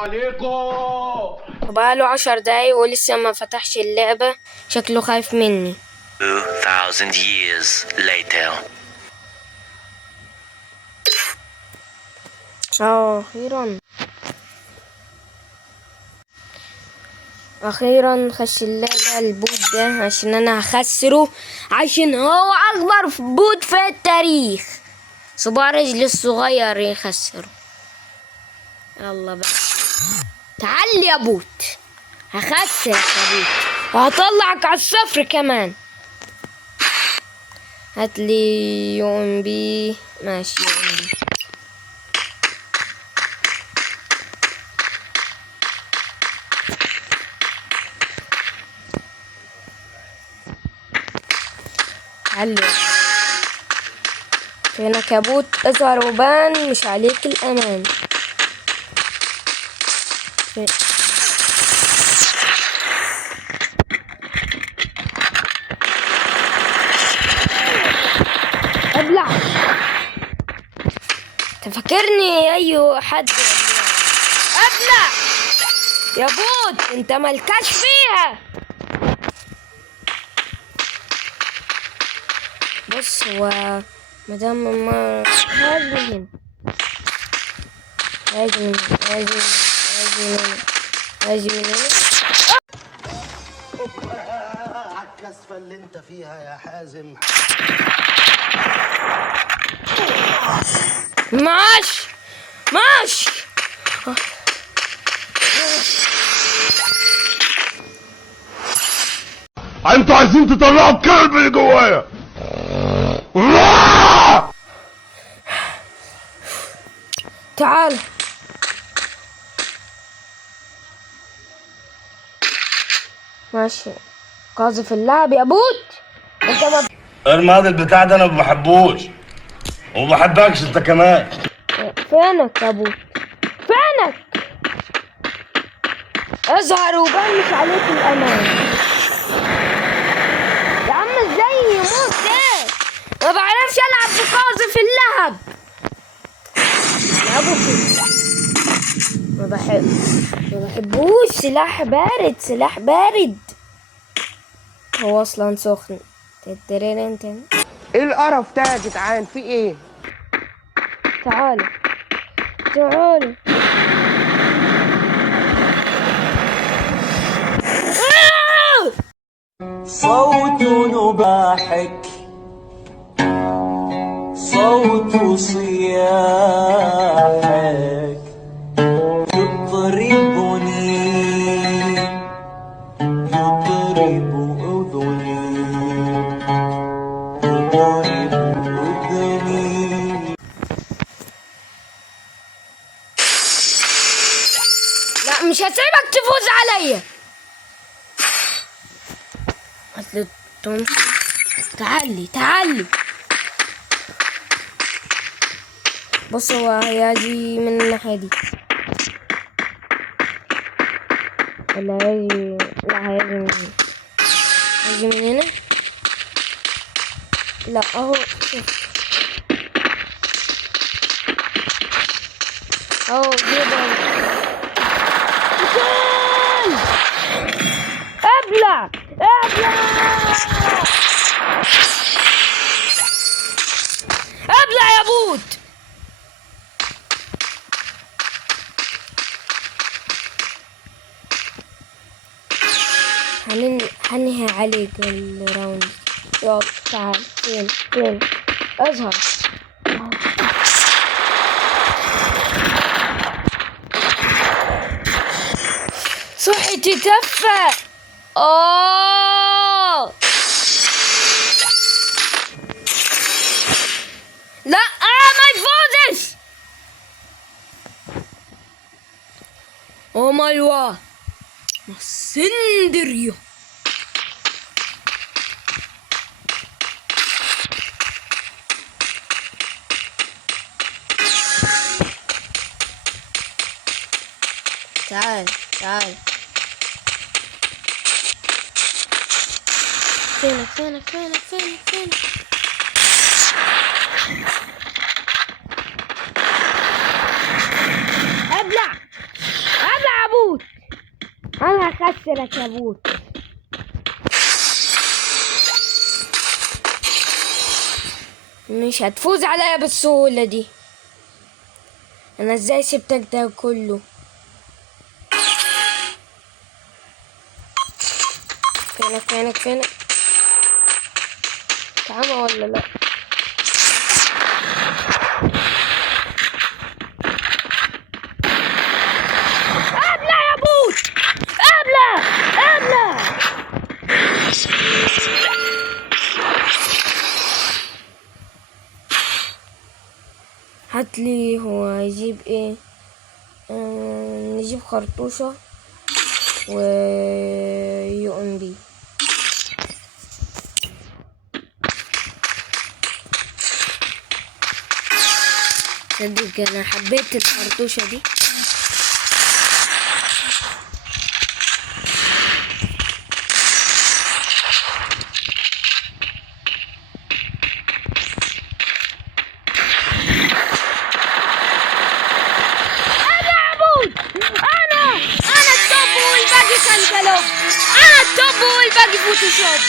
عليكم. بقاله 10 دقايق ولسه ما فتحش اللعبة، شكله خايف مني. 2000 years later. اخيرا خش اللعبة البوت ده عشان انا هخسره، عشان هو اكبر بوت في التاريخ. صباع رجلي الصغير يخسره. يلا بقى تعال يا بوت، هخسرك يا بوت وهطلعك على الصفر كمان. هاتلي يو ام بي. ماشي يو ام بي. تعال فينك يا بوت؟ اظهر وبان، مش عليك الامان. ابلع. تفكرني اي حد؟ ابلع يا بوت، انت ملكاش فيها. بص، هو مدام ما هاجي من هنا. عالكسفة اللي انت فيها يا حازم. ماشي انتوا عايزين تطلعوا الكلب اللي جوايا. تعال. ماشي، قاذف اللعب يا بوت. انت ما ارمي هذا البتاع ده، انا ما بحبوش وما بحبكش انت كمان. فينك يا بوت؟ فينك؟ اظهر وبان، مش عليك الامان. يا عم ازاي يموت ده؟ ما بعرفش العب بقاذف اللهب يا ابو كده. ما بحبوش. سلاح بارد. هو اصلا سخن. تترين. ايه القرف ده يا جدعان؟ في ايه؟ تعالوا صوت نباحك، صوت صياحك يطربني، يطرب أذني، يطرب أذني. لا، مش هسيبك تفوز عليا. هتلتم. تعالي. بص، هو هيجي من الناحية دي ولا هيجي؟ لا، هيجي من هنا. هيجي من هنا. لا، اهو شوف. اهو جدا. ابلع يا بوت. هنهي عليك الراوند. يلا تعال. فين اظهر. صحتي تفه. لا، ما يفوزش. مايوا سندريو. تعال. فينك؟ ابلع هخسرك يا بوت. مش هتفوز عليا بالسهولة دي. انا ازاي سبتك ده كله؟ فينك تعمى ولا لا؟ ابلع يا بوت، ابلع. هاتلي هو هيجيب ايه؟ نجيب خرطوشة و UMP. صدق انا حبيت الخرطوشة دي. انا التوب والباقي كنتالوب، انا التوب والباقي فوتوشوب.